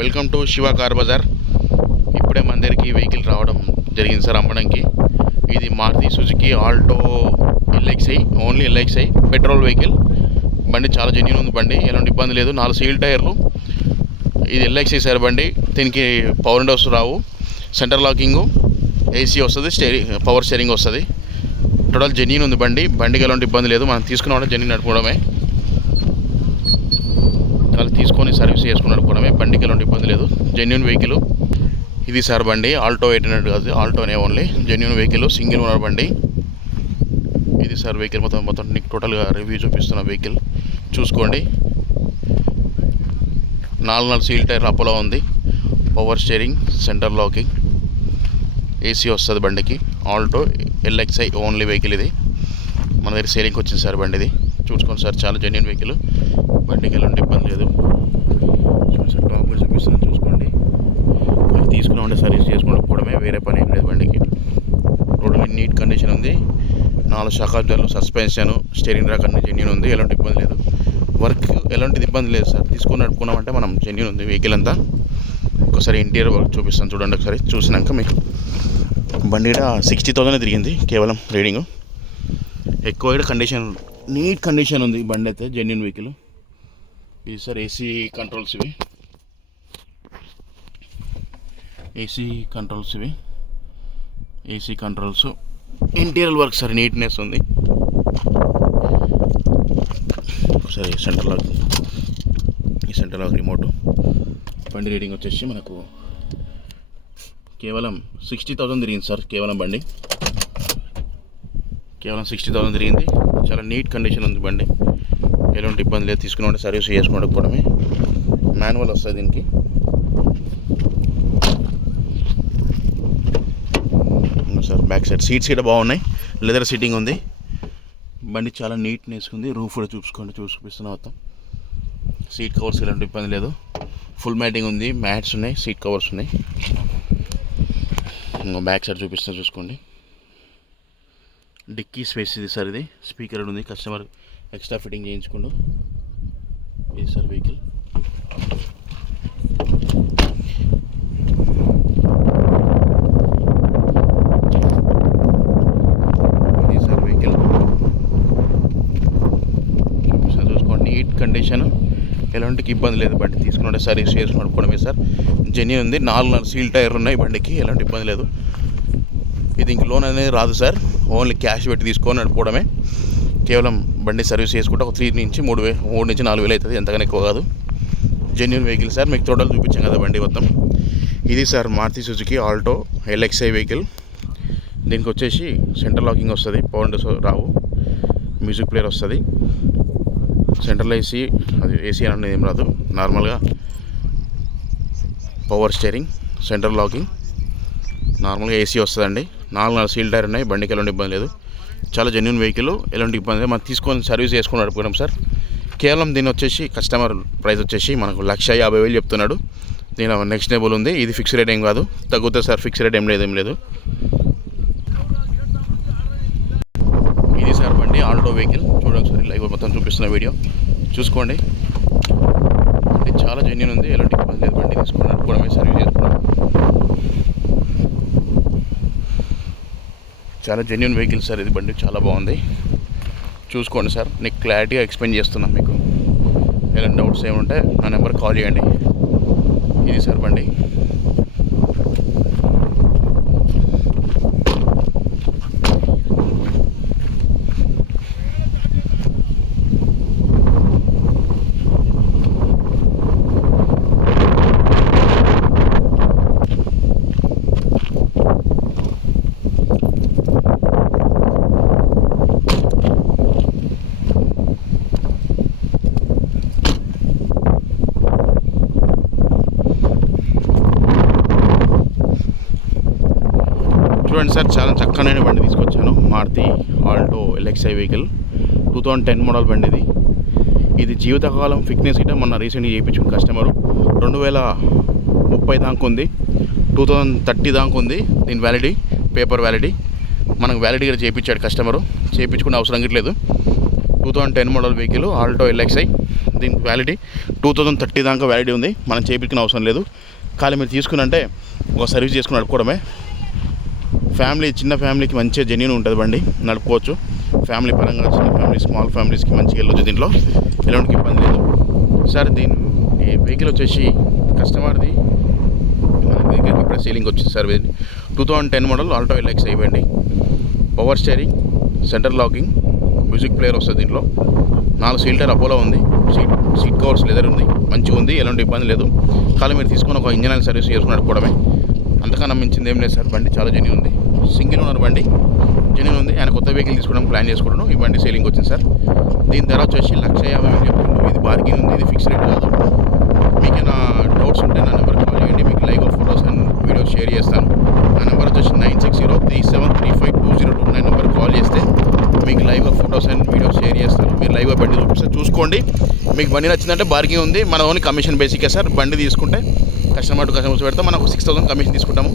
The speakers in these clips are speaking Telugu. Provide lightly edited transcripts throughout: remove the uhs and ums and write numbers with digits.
Welcome to Shiva car Bazaar. ఇప్పుడే మన దగ్గరికి వెహికల్ రావడం జరిగింది సార్ అమ్మడానికి. ఇది Maruti Suzuki Alto LXI, only LXI petrol vehicle. బండి చాలా జెన్యూన్ ఉంది. బండి ఎలాంటి ఇబ్బంది లేదు. 4 సీల్ టైర్లు. ఇది ఎల్ఎక్స్ఐ సార్ బండి. దీనికి పవర్ విండోస్ రావు, సెంటర్ లాకింగ్, ఏసీ వస్తుంది, పవర్ స్టీరింగ్ వస్తుంది. టోటల్ జెన్యూన్ ఉంది బండి. బండికి ఎలాంటి ఇబ్బంది లేదు. మనం తీసుకున్న జెన్యూన్ నడుపుకోవడమే, వాళ్ళు తీసుకొని సర్వీస్ చేసుకుని నడుపుకోవడమే. బండికి ఎలాంటి ఇబ్బంది లేదు. జెన్యూన్ వెహికల్ ఇది సార్ బండి. ఆల్టో 800 కాదు, ఆల్టోనే only genuine vehicle, single owner బండి. ఇది సార్ వెహికల్ మొత్తం నీకు టోటల్గా రివ్యూ చూపిస్తున్న వెహికల్ చూసుకోండి. 4 సీల్ టైర్ అపోలో ఉంది, power steering, centre locking, AC వస్తుంది బండికి. ఆల్టో ఎల్ఎక్స్ఐ ఓన్లీ వెహికల్ ఇది. మన దగ్గర సేలింగ్కి వచ్చింది సార్ బండి. ఇది చూసుకోండి సార్, చాలా జెన్యూన్ వెహికల్. బండికి ఎలాంటి ఇబ్బంది లేదు. సార్ డాక్యుమెంట్స్ చూపిస్తున్నాను చూసుకోండి. తీసుకున్నా ఉంటే సర్వీస్ చేసుకుంటూ పోవడమే, వేరే పని ఏం లేదు బండికి. టోటల్లీ నీట్ కండిషన్ ఉంది. 4 షాకాబ్దాలు, సస్పెన్షన్, స్టీరింగ్ రాక్ అన్ని జెన్యూన్ ఉంది. ఎలాంటి ఇబ్బంది లేదు. వర్క్ ఎలాంటిది ఇబ్బంది లేదు సార్. తీసుకొని నడుపుకున్నామంటే మనం జెన్యూన్ ఉంది వెహికల్ అంతా. ఒకసారి ఇంటీరియర్ వర్క్ చూపిస్తాను చూడండి. ఒకసారి చూసినాక మీకు బండి 60,000 తిరిగింది కేవలం రీడింగ్. ఎక్కువ కండిషన్, నీట్ కండిషన్ ఉంది బండి అయితే, జెన్యూన్ వెహికల్. ఇది సార్ ఏసీ కంట్రోల్స్ ఇవి, AC controls, interior work sir neatness ఉంది. ఒకసారి సెంటర్ లాక్ రిమోట్. బండి రీడింగ్ వచ్చేసి మనకు కేవలం 60,000 తిరిగింది సార్. కేవలం బండి కేవలం 60,000 తిరిగింది. చాలా నీట్ కండిషన్ ఉంది బండి. ఎలాంటి ఇబ్బంది లేదు. తీసుకుని సర్వీస్ చేసుకోవడమే. మాన్యువల్ వస్తుంది దీనికి. సార్ బ్యాక్ సైడ్ సీట్స్ కూడా బాగున్నాయి, లెదర్ సీటింగ్ ఉంది. బండి చాలా నీట్నెస్ ఉంది. రూఫ్ కూడా చూపిస్తున్నా మొత్తం. సీట్ కవర్స్ ఎలాంటి ఇబ్బంది లేదు. ఫుల్ మ్యాటింగ్ ఉంది, మ్యాట్స్ ఉన్నాయి, సీట్ కవర్స్ ఉన్నాయి. బ్యాక్ సైడ్ చూపిస్తున్నా చూసుకోండి. డిక్కీ స్పేస్ ఇది సార్. ఇది స్పీకర్ ఉంది, కస్టమర్ ఎక్స్ట్రా ఫిట్టింగ్ చేయించుకోండు. ఇది సార్ వెహికల్. ఇది సార్ వెహికల్ చూసుకోండి. నీట్ కండిషన్, ఎలాంటి ఇబ్బంది లేదు. బండి తీసుకున్న సర్వీస్ చేసుకుని నడుపుకోవడమే సార్. జెన్యూన్ ఉంది. 4 సీల్ టైర్లు ఉన్నాయి బండికి. ఎలాంటి ఇబ్బంది లేదు. ఇది ఇంక లోన్ అనేది రాదు సార్. ఓన్లీ క్యాష్ పెట్టి తీసుకొని నడుపుకోవడమే. కేవలం బండి సర్వీస్ చేసుకుంటే ఒక 3 నుంచి 4 వేలు అవుతుంది. ఎంతగానో ఎక్కువ కాదు. Genuine vehicle sir. మీకు టోటల్ చూపించాం కదా బండి మొత్తం. ఇది sir Maruti Suzuki Alto LXI vehicle. దీనికి వచ్చేసి సెంటర్ లాకింగ్ వస్తుంది, పవర్ విండోస్ రావు, మ్యూజిక్ ప్లేయర్ వస్తుంది, సెంట్రల్ ఏసీ, అది ఏసీ అనేది ఏం రాదు. నార్మల్గా పవర్ స్టీరింగ్, సెంటర్ లాకింగ్, నార్మల్గా ఏసీ వస్తుందండి. 4 సీల్ టైర్ ఉన్నాయి. బండికి ఎలాంటి ఇబ్బంది లేదు. చాలా జెన్యూన్ వెహికల్. ఎలాంటి ఇబ్బంది లేదు. మనం తీసుకొని సర్వీస్ చేసుకొని నడుపుకున్నాం సార్. కేవలం దీని వచ్చేసి కస్టమర్ ప్రైస్ వచ్చేసి మనకు 1,50,000 చెప్తున్నాడు. దీని నెక్స్టబుల్ ఉంది. ఇది ఫిక్స్ రేట్ ఏం కాదు, తగ్గుతుంది సార్. ఫిక్స్ రేట్ ఏం లేదు. ఇది సార్ బండి ఆల్టో వెహికల్. చూడండి సార్, లైవ్ మొత్తం చూపిస్తున్న వీడియో చూసుకోండి. బండి చాలా జెన్యూన్ ఉంది. ఎలాంటి ఇబ్బంది లేదు. బండి తీసుకొని నడుపుకోవడమే, సర్వీస్ చేసుకోవడం. చాలా జెన్యూన్ వెహికల్ సార్. ఇది బండి చాలా బాగుంది. చూసుకోండి సార్. నీకు క్లారిటీగా ఎక్స్ప్లెయిన్ చేస్తున్నాను. మీకు ఏదైనా డౌట్స్ ఏముంటే నా నెంబర్ కాల్ చేయండి. ఇది సార్ బండి. చూడండి సార్, చాలా చక్కనైన బండి తీసుకొచ్చాను. Maruti Alto LXI vehicle 2010 model బండి ఇది. ఇది జీవితకాలం ఫిట్నెస్ ఇట మొన్న రీసెంట్గా చేయించుకున్న కస్టమరు. 2030 దాకా ఉంది, 2030 దాకా ఉంది దీని వ్యాలిటీ, పేపర్ వ్యాలిటీ. మనకు వ్యాలిటీ కూడా చేయించాడు కస్టమరు. చేయించుకునే అవసరం గిట్లేదు. 2010 మోడల్ వెహికల్ ఆల్టో ఎల్ఎక్స్ఐ. దీనికి వ్యాలిటీ 2030 దాకా వ్యాలిటీ ఉంది. మనం చేయించుకునే అవసరం లేదు. ఖాళీ మీరు తీసుకున్నంటే ఒక సర్వీస్ చేసుకుని నడుపుకోవడమే. చిన్న ఫ్యామిలీకి మంచిగా జెన్యూన్ ఉంటుంది బండి, నడుపుకోవచ్చు. ఫ్యామిలీ పరంగా చిన్న ఫ్యామిలీ, స్మాల్ ఫ్యామిలీస్కి మంచిగా వెళ్ళొచ్చు. దీంట్లో ఎలాంటి ఇబ్బంది లేదు సార్. ఈ వెహికల్ వచ్చేసి కస్టమర్ది మన దగ్గరికి ఇప్పుడు సేలింగ్ వచ్చింది సార్. 2010 మోడల్ ఆల్టో LX ఇవ్వండి. Power steering, centre locking, music player వస్తుంది. దీంట్లో 4 సీటర్ అపోలో ఉంది. సీట్ కవర్స్ లెదర్ ఉంది, మంచిగా ఉంది, ఎలాంటి ఇబ్బంది లేదు. ఖాళీ మీరు తీసుకొని ఒక ఇంజన్ ఆయిల్ సర్వీస్ చేసుకుని నడుపుకోవడమే. అంతకన్నా మించింది ఏం లేదు సార్. బండి చాలా జెన్యూన్ ఉంది. సింగిల్ ఓనర్ బండి, జెన్యూన్ ఉంది. ఆయన కొత్త వెహికల్ తీసుకోవడం ప్లాన్ చేసుకుంటాను. ఈ బండి సేలింగ్ వచ్చింది సార్. దీని ధర వచ్చేసి 1,50,000 చెప్తున్నాను. ఇది బార్గెన్ ఉంది, ఇది ఫిక్స్ రేట్ కాదు. మీకేనా డౌట్స్ ఉంటే నా నెంబర్ కాల్ చేయండి. మీకు live photos and videos share చేస్తాను. నా నెంబర్ వచ్చేసి 9603735202. నా నెంబర్ కాల్ చేస్తే మీకు live photos and videos share చేస్తాను. మీరు లైవ్ బండి చూపిస్తే చూసుకోండి. మీకు బండి నచ్చిందంటే బార్గెన్ ఉంది. మన ఓన్లీ కమిషన్ బేసికే సార్. బండి తీసుకుంటే కస్టమర్ టు కస్టమర్స్ పెడితే మనకు 6,000 కమిషన్ తీసుకుంటాము.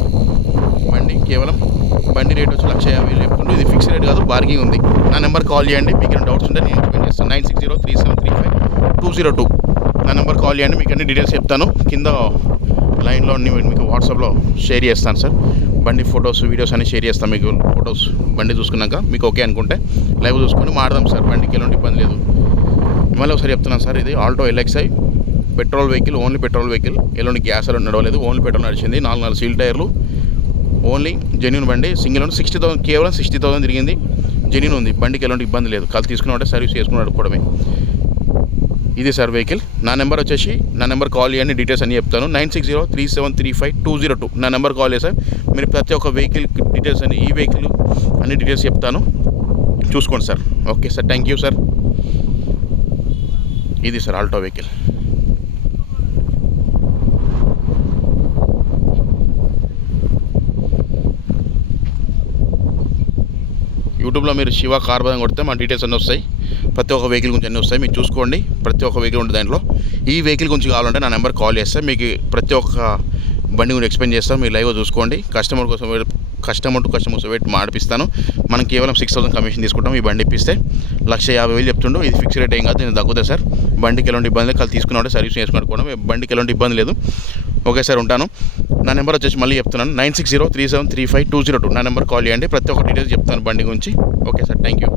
బండి రేట్ వచ్చి 1,50,000 చెప్తుండే. ఇది ఫిక్స్ రేట్ కాదు, బార్గెన్ ఉంది. నా నెంబర్ కాల్ చేయండి. మీకు ఏమైనా డౌట్స్ ఉంటే నేను ఎక్స్ప్లెయిన్ చేస్తాను. 9603735202. నా నెంబర్ కాల్ చేయండి. మీకు అన్ని డీటెయిల్స్ చెప్తాను. కింద లైన్లో మీకు వాట్సాప్లో షేర్ చేస్తాను సార్. బండి ఫొటోస్, వీడియోస్ అన్ని షేర్ చేస్తాను. మీకు ఫొటోస్ బండి చూసుకున్నాక మీకు ఓకే అనుకుంటే లైవ్ చూసుకొని మాడదాం సార్. బండికి ఎలాంటి ఇబ్బంది లేదు. మళ్ళీ ఒకసారి చెప్తున్నాను సార్. ఇది Alto LXi petrol vehicle, only petrol vehicle. ఎలాంటి గ్యాస్ అలా నడవలేదు, ఓన్లీ పెట్రోల్ నడిచింది. 4 సీల్ టైర్లు, ఓన్లీ జెన్యూన్ బండి. సింగిల్ ఓనర్, 60,000 కేవలం 60,000 తిరిగింది. జెన్యూన్ ఉంది. బండికి ఎలాంటి ఇబ్బంది లేదు. కాల్ తీసుకున్నామంటే సర్వీస్ చేసుకుని నడుపుకోవడమే. ఇది సార్ వెహికల్. నా నెంబర్ వచ్చేసి కాల్ చేయండి. డీటెయిల్స్ అన్నీ చెప్తాను. 9603735202. నా నెంబర్ కాల్ చేశారు. మీరు ప్రతి ఒక్క వెహికల్ డీటెయిల్స్ అన్ని, ఈ వెహికల్ అన్ని డీటెయిల్స్ చెప్తాను, చూసుకోండి sir. Okay sir, thank you sir. ఇది సార్ ఆల్టో వెహికల్. యూట్యూబ్లో మీరు శివ కార్ బజార్ కొడితే మన డీటెయిల్స్ అన్నీ వస్తాయి. ప్రతి ఒక్క వెహికల్ గురించి అన్నీ వస్తాయి. మీరు చూసుకోండి. ప్రతి ఒక్క వెహికల్ ఉంటుంది దాంట్లో. ఈ వెహికల్ గురించి కావాలంటే నా నెంబర్ కాల్ చేస్తే మీకు ప్రతి ఒక్క బండి గురించి ఎక్స్ప్లెయిన్ చేస్తాను. మీరు లైవ్గా చూసుకోండి. కస్టమర్ టు కస్టమర్స్ వెయిట్ మాడిపిస్తాను. మనం కేవలం 6,000 కమిషన్ తీసుకుంటాం. ఈ బండి ఇప్పిస్తే 1,50,000 చెప్తుండు. ఇది ఫిక్స్ రేట్ ఏం కాదు, నేను తగ్గుతుంది సార్. బండికి ఎలాంటి ఇబ్బంది లేదు. తీసుకున్నామంటే సర్వీస్ చేసుకోవడం. బండికి ఎలాంటి ఇబ్బంది లేదు. ఓకే సార్, ఉంటాను. నా నెంబర్ వచ్చేసి మళ్ళీ చెప్తున్నాను, 9603735202. నా నెంబర్ కాల్ చేయండి. ప్రతి ఒక్క డీటెయిల్స్ చెప్తాను బండి గురించి. Okay sir, thank you.